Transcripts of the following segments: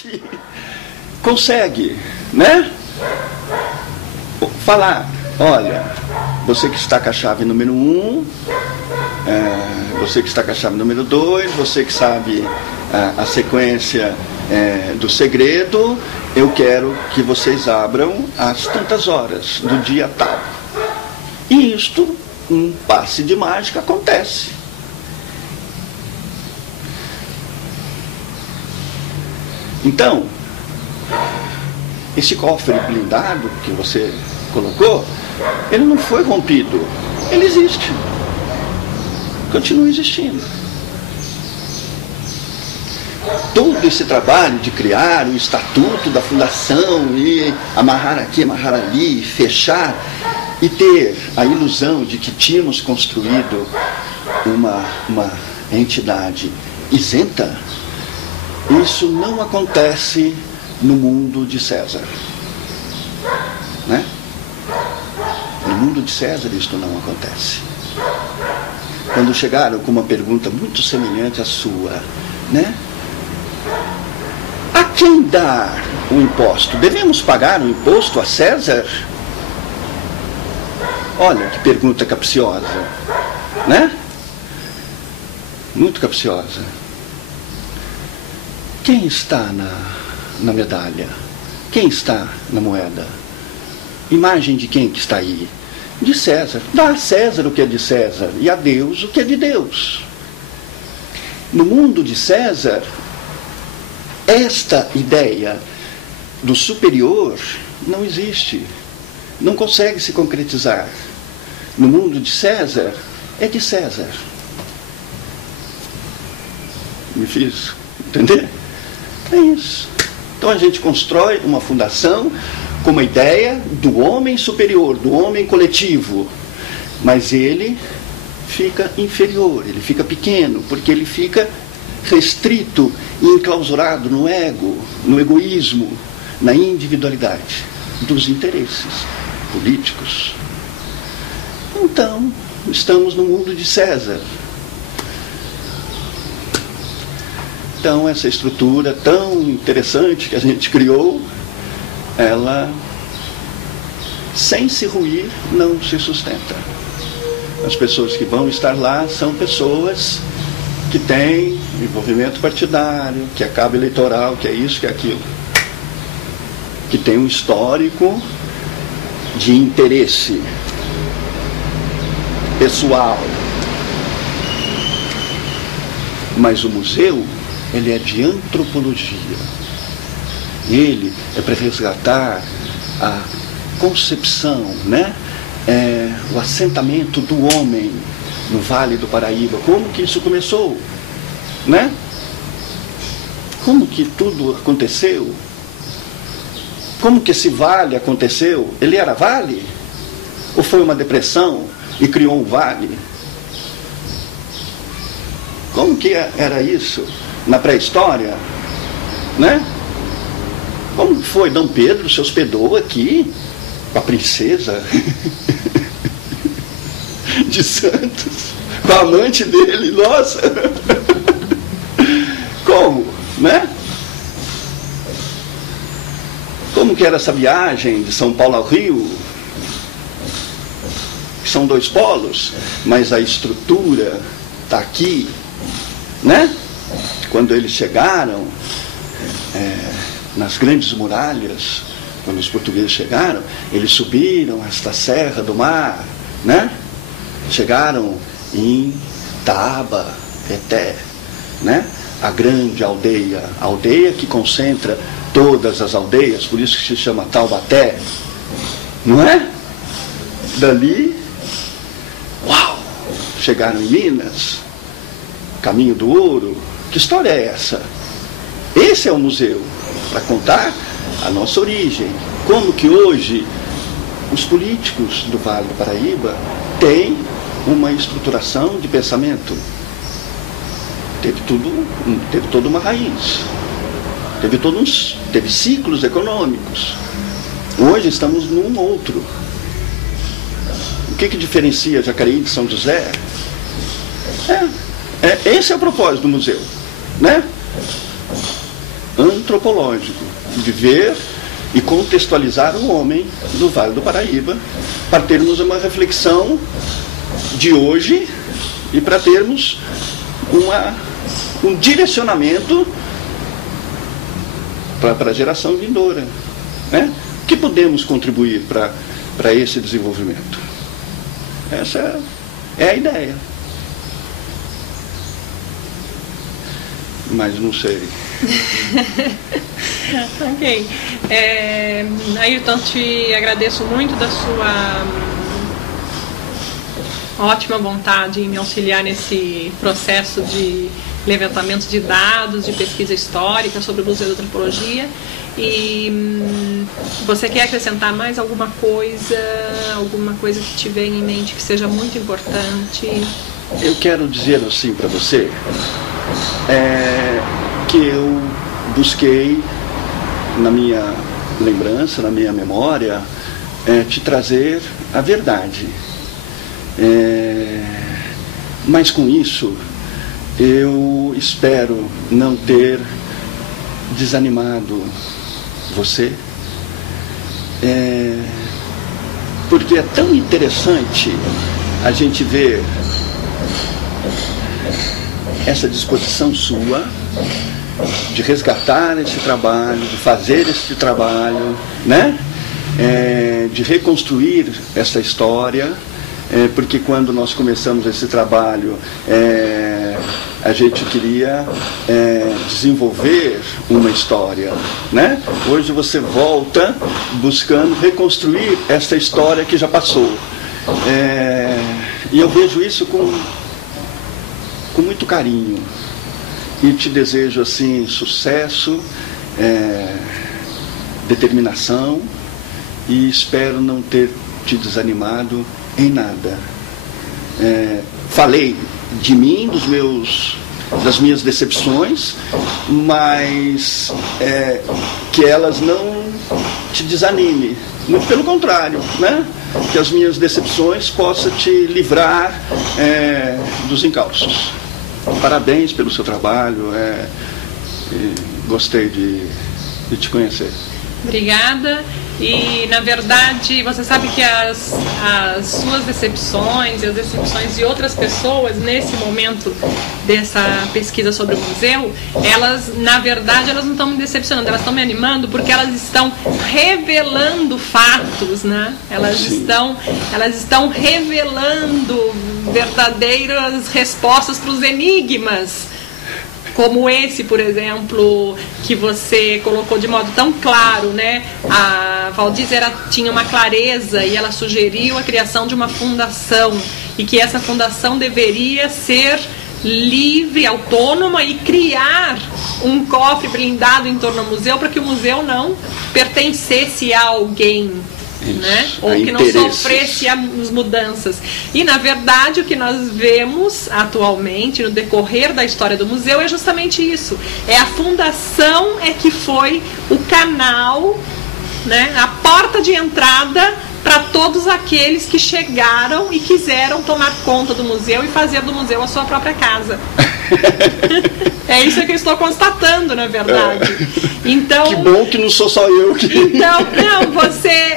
que consegue, né? Falar, olha, você que está com a chave número 1, você que está com a chave número 2, você que sabe a sequência do segredo, eu quero que vocês abram às tantas horas do dia tal. E isto, um passe de mágica, acontece. Então, esse cofre blindado que você colocou, ele não foi rompido, ele existe, continua existindo. Todo esse trabalho de criar o estatuto da fundação e amarrar aqui, amarrar ali, fechar e ter a ilusão de que tínhamos construído uma entidade isenta, isso não acontece no mundo de César, né? No mundo de César isto não acontece. Quando chegaram com uma pergunta muito semelhante à sua, né? A quem dar o imposto? Devemos pagar o imposto a César? Olha que pergunta capciosa, né? Muito capciosa. Quem está na medalha? Quem está na moeda? Imagem de quem que está aí? De César. Dá a César o que é de César e a Deus o que é de Deus. No mundo de César, esta ideia do superior não existe, não consegue se concretizar. No mundo de César, é de César. Me fiz entender? É isso. Então a gente constrói uma fundação com uma ideia do homem superior, do homem coletivo, mas ele fica inferior, ele fica pequeno, porque ele fica restrito e enclausurado no ego, no egoísmo, na individualidade dos interesses políticos. Então, estamos no mundo de César. Então, essa estrutura tão interessante que a gente criou, ela, sem se ruir, não se sustenta. As pessoas que vão estar lá são pessoas que têm envolvimento partidário, que é cabo eleitoral, que é isso, que é aquilo. Que tem um histórico de interesse pessoal. Mas o museu, ele é de antropologia. Ele é para resgatar a concepção, né? O assentamento do homem no Vale do Paraíba. Como que isso começou, né? Como que tudo aconteceu? Como que esse vale aconteceu? Ele era vale? Ou foi uma depressão e criou um vale? Como que era isso na pré-história, né? Como foi? Dom Pedro se hospedou aqui com a princesa de Santos, com a amante dele, nossa! Como, né? Como que era essa viagem de São Paulo ao Rio? São dois polos, mas a estrutura está aqui, né? Quando eles chegaram nas grandes muralhas, quando os portugueses chegaram, eles subiram esta Serra do Mar, né? Chegaram em Taabaté, né? A grande aldeia, a aldeia que concentra todas as aldeias, por isso que se chama Taubaté, não é? Dali, uau, chegaram em Minas, Caminho do Ouro. Que história é essa? Esse é o museu, para contar a nossa origem. Como que hoje os políticos do Vale do Paraíba têm uma estruturação de pensamento. Teve toda uma raiz. Teve ciclos econômicos. Hoje estamos num outro. O que diferencia Jacareí de São José? Esse é o propósito do museu, né? antropológico, de ver e contextualizar o homem do Vale do Paraíba, para termos uma reflexão de hoje e para termos um direcionamento para a geração vindoura, né? O que podemos contribuir para esse desenvolvimento? Essa é a ideia. Mas não sei. Ok. Ayrton, te agradeço muito da sua ótima vontade em me auxiliar nesse processo de levantamento de dados, de pesquisa histórica sobre o Museu da Antropologia. E você quer acrescentar mais alguma coisa que tiver em mente que seja muito importante? Eu quero dizer assim para você que eu busquei na minha lembrança, na minha memória, te trazer a verdade. Mas com isso eu espero não ter desanimado você, porque é tão interessante a gente ver essa disposição sua de resgatar esse trabalho, de fazer esse trabalho, né? De reconstruir essa história, porque quando nós começamos esse trabalho, a gente queria desenvolver uma história, né? Hoje você volta buscando reconstruir essa história que já passou, e eu vejo isso com muito carinho e te desejo assim sucesso, determinação, e espero não ter te desanimado em nada. Falei de mim, das minhas decepções, mas que elas não te desanime, muito pelo contrário, né? Que as minhas decepções possam te livrar dos encalços. Parabéns pelo seu trabalho, gostei de te conhecer. Obrigada. E, na verdade, você sabe que as suas decepções e as decepções de outras pessoas nesse momento dessa pesquisa sobre o museu, elas, na verdade, elas não estão me decepcionando, elas estão me animando porque elas estão revelando fatos, né? Elas estão revelando verdadeiras respostas para os enigmas, como esse, por exemplo, que você colocou de modo tão claro, né? A Valdiz tinha uma clareza e ela sugeriu a criação de uma fundação, e que essa fundação deveria ser livre, autônoma, e criar um cofre blindado em torno ao museu para que o museu não pertencesse a alguém, né? Ou que não sofresse as mudanças. E, na verdade, o que nós vemos atualmente no decorrer da história do museu é justamente isso. A fundação que foi o canal, né, a porta de entrada para todos aqueles que chegaram e quiseram tomar conta do museu e fazer do museu a sua própria casa. É isso que eu estou constatando, na verdade. Então, que bom que não sou só eu que... Então,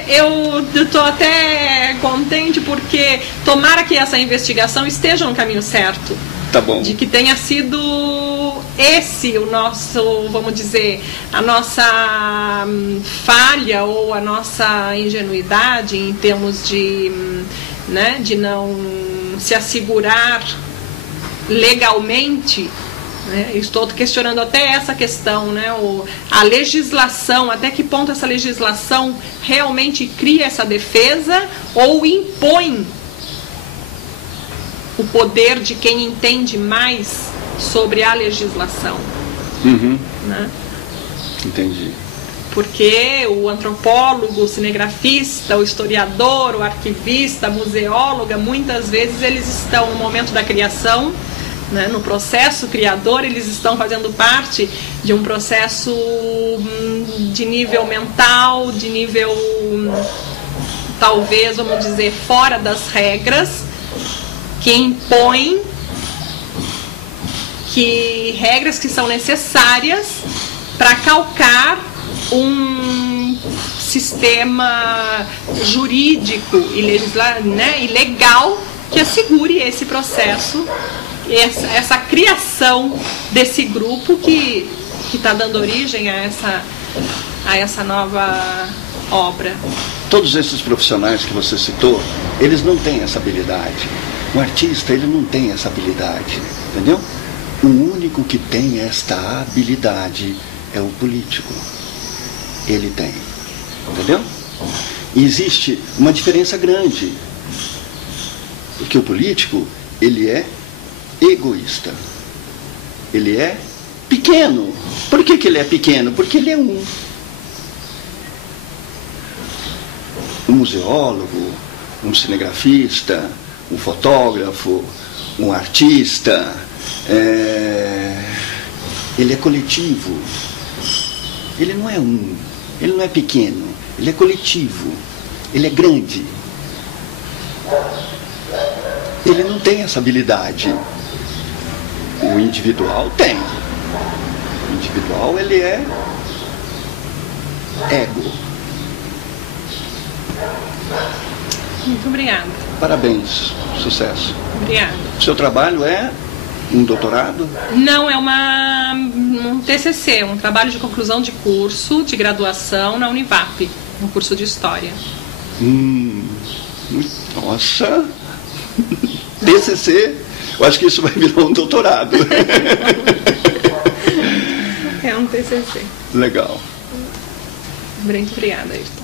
eu estou até contente porque tomara que essa investigação esteja no caminho certo. Tá bom. De que tenha sido esse o nosso, vamos dizer, a nossa falha ou a nossa ingenuidade em termos de, né, de não se assegurar legalmente, né? Estou questionando até essa questão, né? A legislação, até que ponto essa legislação realmente cria essa defesa ou impõe o poder de quem entende mais sobre a legislação. Né? Entendi. Porque o antropólogo, o cinegrafista, o historiador, o arquivista, a museóloga, muitas vezes eles estão no momento da criação, né, no processo criador, eles estão fazendo parte de um processo de nível mental, de nível, talvez, vamos dizer, fora das regras, que impõe regras que são necessárias para calcar um sistema jurídico e legal que assegure esse processo, essa criação desse grupo que está dando origem a essa nova obra. Todos esses profissionais que você citou, eles não têm essa habilidade. O artista, ele não tem essa habilidade, entendeu? O único que tem esta habilidade é o político. Ele tem, entendeu? E existe uma diferença grande, porque o político, ele é egoísta. Ele é pequeno. Por que ele é pequeno? Porque ele é um museólogo, um cinegrafista, um fotógrafo, um artista, ele é coletivo. Ele não é um, ele não é pequeno, ele é coletivo, ele é grande. Ele não tem essa habilidade. O individual tem. O individual, ele é ego. Muito obrigada. Parabéns, sucesso. Obrigada. O seu trabalho é um doutorado? Não, é um TCC, um trabalho de conclusão de curso de graduação na Univap, um curso de História. Nossa! TCC, eu acho que isso vai virar um doutorado. É um TCC. Legal. Muito obrigada, Ayrton.